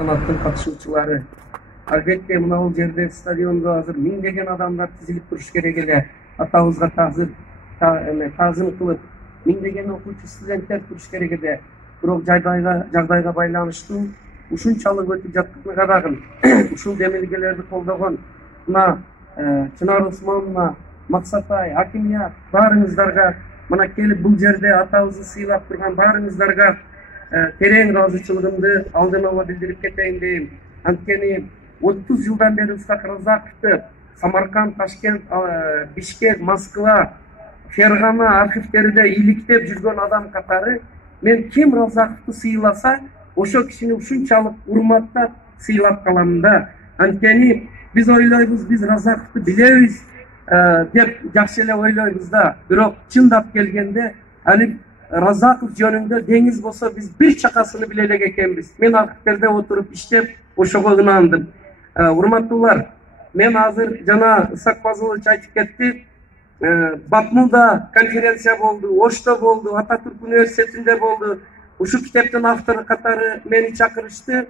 салтанаттын катышуучулары. Албетте мына жерде стадиондо азыр миңдеген адамдар тизилип туруш керек эле. Атабызга таазым кылып, миңдеген окуучу студенттер туруш керек эле. Бирок жагдайга байланыштуу ушунчалык өтүп жатканына карагын, ушул демилгелерди колдогон мына Чынар Усмановна, Максатай, Акимият баарыңыздарга, мына келип бул жерде атабызды сыйлап турган баарыңыздарга терең ыраазычылыгымды алдын ала билдирип кетейин дейм. Анткени 30 жылдан бери Ысқақ Разаковду Самарканд, Ташкент, Бишкек, Москва, Фергана архивтериде иликтеп жүргөн адам катары мен ким Разаковду сыйласа, ошо кишини ушунчалык урматтап сыйлап калам да. Анткени биз ойлойбуз, биз Разаковду билебиз деп жакшы эле ойлойбуз да. Бирок чындап келгенде али Разаков жөнүндө деңиз болсо биз бир чакасыны биле элек экенбиз. Мен архивтерде отуруп иштеп ошого ынандым. Урматтуулар, мен азыр жана Ысқақ Фазылович айтып кетти. Батмуда конференция болду, Ошто болду, Ататүрк университетинде болду. Ушу китептин автору катары мени чакырышты.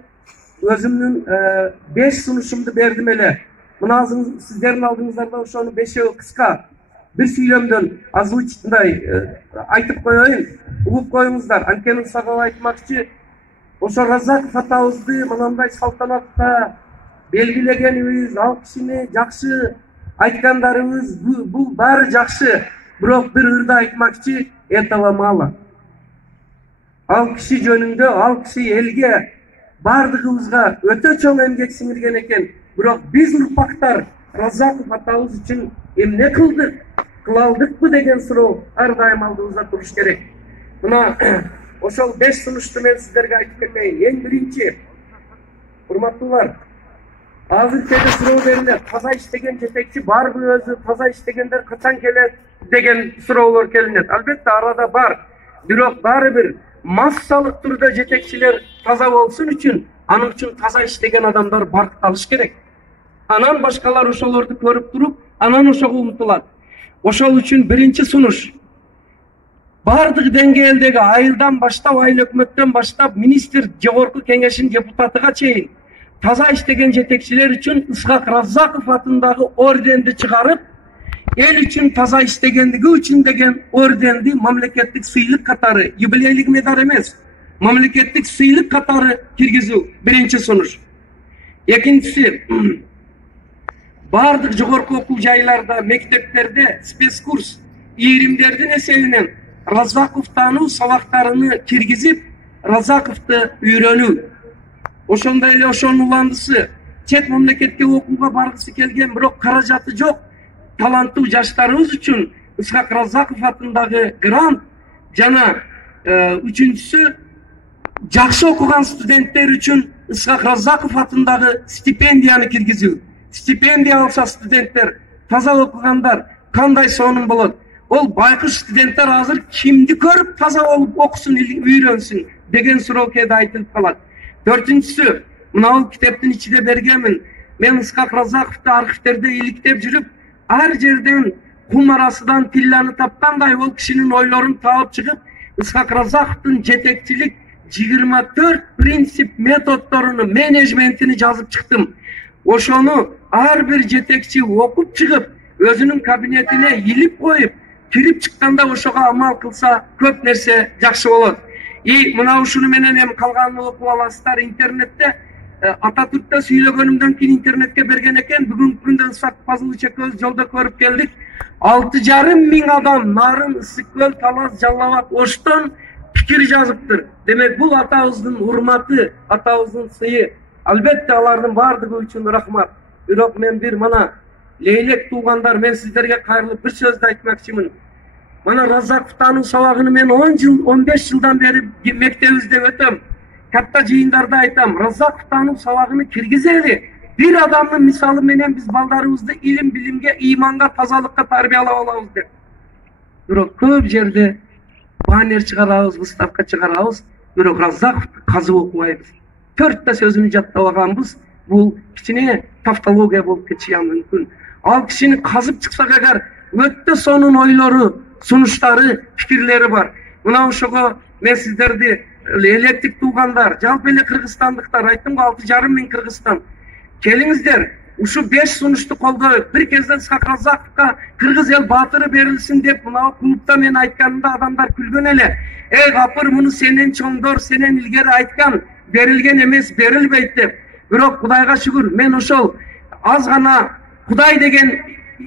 Өзүмдүн 5 сунушумду бердим эле. Мына сиздердин алдыңыздарда ошону 5 кыска бир сүйлөмдөн озвучтындай айтып коеюн, угуп коюңуздар. Анткени сага айтмакчы, ошо Разаков атабызды мынандай салтанатта белгилегенибиз, ал кишини жакшы айткандарыбыз, бул баары жакшы. Бирок бир ырда айтмакчы, этого мало. Ал киши жөнүндө, ал киши элге бардыгыбызга өтө чоң эмгек сиңирген экен. Бирок биз урпактар Разаков атабыз үчүн эмне кылдык, кыла алдыкпы деген суроо ар дайым алдыбызда туруш керек. Мына ошол 5 сунушту мен сиздерге айтып кетейин. Эң биринчи, урматтуулар, азыр келе суроо берилет. Таза иштеген жетекчи барбы өзү, таза иштегендер качан келет деген суроолор келинет. Албетте арада бар. Бирок баары бир массалык түрдө жетекчилер таза болсун үчүн, анын үчүн таза иштеген адамдар баркталыш керек. Анан башкалар ошолорду көрүп туруп, анан ошого умтулат. Ошол үчүн биринчи сунуш, бардык деңгээлдеги айылдан баштап, айыл өкмөттөн баштап, министр, жогорку кеңешин депутатыга чейин таза иштеген жетекчилер үчүн Ысқақ Разаков атындагы орденди чыгарып, эл үчүн таза иштегендиги үчүн деген орденди мамлекеттик сыйлык катары, юбилейлик медаль эмес, мамлекеттик сыйлык катары киргизүү биринчи сунуш. Экинчиси, бардык жогорку окуу жайларда, мектептерде спецкурс ийримдердин эсебинен Разаков таануу сабактарыны киргизип, Разаковду үйрөнүү. Ошондой эле ошонун уландысы, чет мамлекетке окууга баргысы келген, бирок каражаты жок таланттуу жаштарыбыз үчүн Ысқақ Разаков атындагы грант жана үчүнчүсү жакшы окуган студенттер үчүн Ысқақ Разаков атындагы стипендияны киргизүү. Стипендия алса студенттер, таза окугандар кандай сонун болот? Ол байкуш студенттер азыр кимди көрүп таза болуп окусун, үйрөнсүн деген суроо кээде айтылып калат. Төртүнчүсү, мына бул китептин ичинде бергенмин. Мен Ысқақ Разаковду архивтерде иликтеп жүрүп, ар жерден кум арасынан тилланы тапкандай ол кишинин ойлорун таап чыгып, Ысқақ Разаковдун жетекчилик 24 принцип методдоруну, менеджментини жазып чыктым. Ошону ар бир жетекчи окуп чыгып, өзүнүн кабинетине илип коюп, кирип чыкканда ошого амал кылса көп нерсе жакшы болот. Мына ушуну менен эми калганын окуп аласыздар интернетте. Ататүрктө сүйлөгөнүмдөн кийин интернетке берген экен. Бүгүнкү күндө Ысқақ Фазылович экөөбүз жолдо көрүп келдик. 6,5 миң адам Нарын, Ысык-Көл, Талас, Жалал Абад, Оштон пикир жазыптыр. Демек бул атабыздын урматы, атабыздын сыйы. Албетте алардын бардыгы үчүн рахмат. Бирок мен бир мына лейлек туугандар, мен сиздерге кайрылып бир сөздү айтмакчымын. Мына Разаков таануу сабагыны мен 10 жыл, 15 жылдан бери мектебибизде өтөм. Катта жыйындарда айтам, Разаков таануу сабагыны киргизели. Бир адамдын мисалы менен биз балдарыбызды илим, билимге, иманга, тазалыкка тарбиялап алабыз деп. Бирок көп жерде баннер чыгарабыз, выставка чыгарабыз, бирок Разаковду казып окубайбыз. 4 сөзүнү жаттап алганбыз. Бул кичине тавтология болуп кетиши мүмкүн. Ал кишини казып чыксак эгер, өтө сонун ойлору, сунуштары, пикирлери бар. Мына ошого мен сиздерди электик туугандар, жалпы эле кыргызстандыктар, айттым го 6,5 миң Кыргызстан. Келиңиздер, ушу 5 сунушту колдоюп, бир кезде Ысқақ Разақовго кыргыз эл баатыры берилсин деп мына клубда мен айтканымда адамдар күлгөн эле. Эй капыр, муну сенен чоңдор, сенен илгери айткан, берилген эмес, берилбейт деп. Бирок Кудайга шүгүр, мен ошол аз гана Кудай деген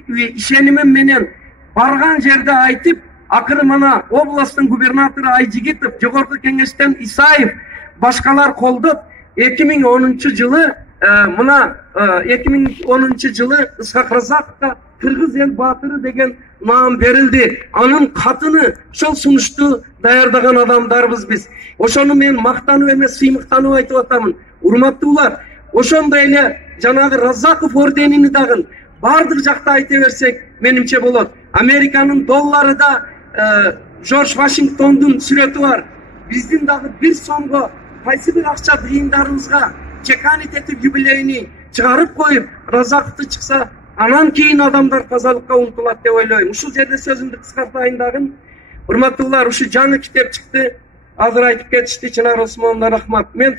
ишенимим менен барган жерде айтып, акыры мана областтын губернатору Айжигитов, жогорку кеңештен Исаев, башкалар колдоп 2010-жылы мына 2010-жылы Ысқақ Разақовго кыргыз эл баатыры деген наам берилди. Анын катыны ошол сунушту даярдаган адамдарбыз биз. Ошону мен мактанып эмес, сыймыктанып айтып атамын. Урматтуулар, ошондой эле жанагы Разақов орденини дагы бардык жакта айта берсек менимче болот. Американын доллары да Жорж Вашингтондун сүрөтү бар. Биздин дагы 1 сомго кайсы бир акча жыйындарыбызга чеканит этип юбилейни чыгарып коюп, Разаковду чыкса, анан кийин адамдар тазалыкка умтулат деп ойлойм. Ушул жерде сөзүмдү кыскартайын дагы. Урматтуулар, ушу жаңы китеп чыкты. Азыр айтып кетишти Чынар Осмоновна, рахмат. Мен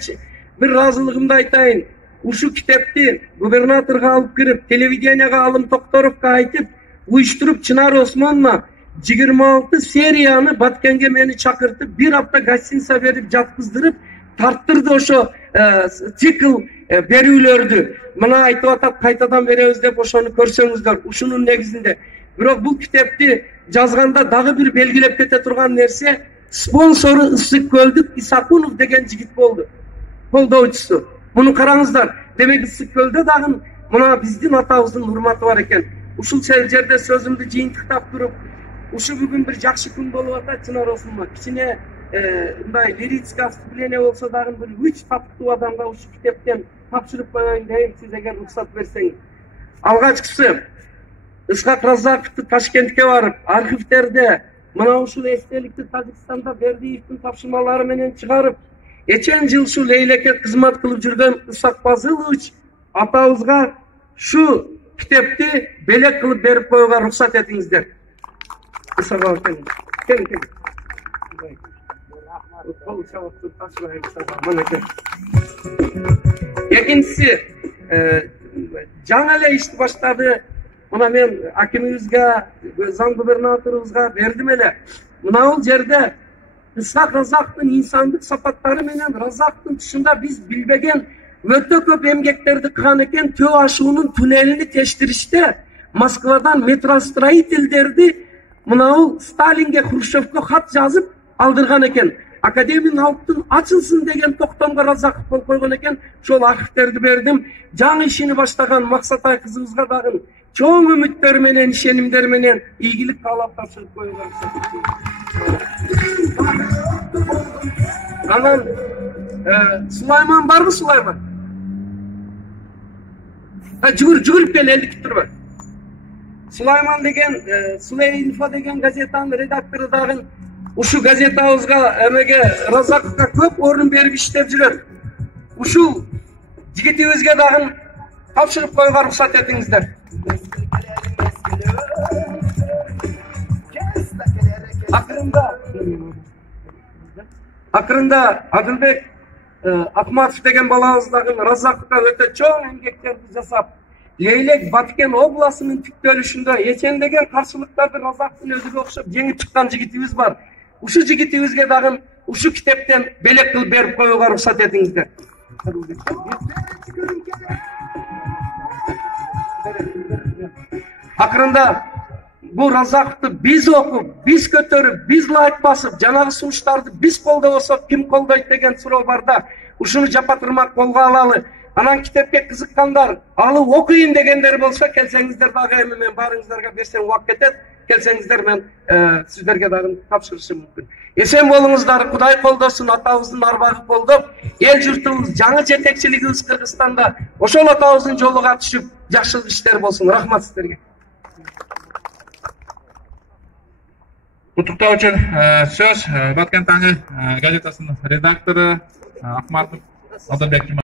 бир ыраазылыгымды айтайын. Ушу китепти губернаторго алып кирип, телевиденияга Алым Токторовго айтып, уюштуруп Чынар Осмоновна 26 серияны Баткенге мени чакыртып, 1 апта гостиница берип жаткыздырып, тарттырды ошо цикл берүүлөрдү. Мына айтып атат, кайтадан беребиз деп ошону көрсөңүздөр. Ушунун негизинде. Бирок бул китепти жазганда дагы бир белгилеп кете турган нерсе, спонсору Ысык Көлдүк Исакунов деген жигит болду. Колдоочусу. Муну караңыздар. Демек Ысык Көлдө дагы мына биздин атабыздын урматы бар экен. Ушул жерде сөзүмдү жыйынтыктап туруп, ушу бүгүн бир жакшы күн болуп атат, Чынар Осмонова. Кичине мындай лирическое вступление болсо дагы бир 3 таттуу адамга ушу китептен тапшырып коеюн дейм, сиз эгер уруксат берсеңиз. Алгачкысы Ысқақ Разақовду Ташкентке барып, архивтерде мына ушул эстеликти Тажикстанда Бердиевдин тапшырмалары менен чыгарып, эчен жыл ушул Лейлекке кызмат кылып жүргөн Исак Базылович атабызга шу китепти белек кылып берип коюуга уруксат этиңиздер. Экинчиси, жаңы эле ишти баштады. Мына мен акимибизге, зам губернаторубузга бердим эле. Мына бул жерде Ысқақ Разақовдун инсандык сапаттары менен Разақовдун тушунда биз билбеген өтө көп эмгектерди кылган экен. Төө ашуунун туннелини тештириште Москвадан метростроительдерди мына бул Сталинге, Хрущевке хат жазып алдырган экен. Академия алыптын ачылсын деген токтомго Разақов кол койгон экен. Ошол архивтерди бердим. Жаңы ишини баштаган Максатай кызыбызга дагы чоң үмүттөр менен, ишенимдер менен ийгилик каалап тапшырып коюңар. Анан Сулайман барбы, Сулайман? Жүгүрүп кел, элдик турба. Сулайман деген, Сулей-Инфо деген газетанын редактору дагы ушу газетабызга эмеге Разаковго көп орун берип иштеп жүрөт. Ушул жигитибизге дагы тапшырып коюуга уруксат этиңиздер. Акырында Адылбек Акматов деген балабыз дагы Разаковго өтө чоң эмгектерди жасап, Лейлек Баткен областынын тиктөлүшүндө эчен деген каршылыктарды Разаковдун өзүгө окшоп жеңип чыккан жигитибиз бар. Ушу жигитибизге дагы ушу китептен белек кылып берип коюуга уруксат этиңиздер. Акырында бул Разаковду биз окуп, биз көтөрүп, биз лайк басып, жанагы сунуштарды биз колдобосок ким колдойт деген суроо бар да, ушуну жапатырмак колго алалы. Анан китепке кызыккандар, алып окуйын дегендер болсо келсеңиздер дагы, эми мен баарыңыздарга берсем убакыт кетет. Келсеңиздер мен сиздерге дагы тапшырышым мүмкүн. Эсен болуңуздар, Кудай колдосун, атабыздын арбагы колдоп, эл журтубуз, жаңы жетекчилигибиз Кыргызстанда ошол атабыздын жолуга түшүп, жакшылык иштер болсун. Рахмат сиздерге. Куттуктоо үчүн сөз Баткен таңы газетасынын редактору Акматов Адылбек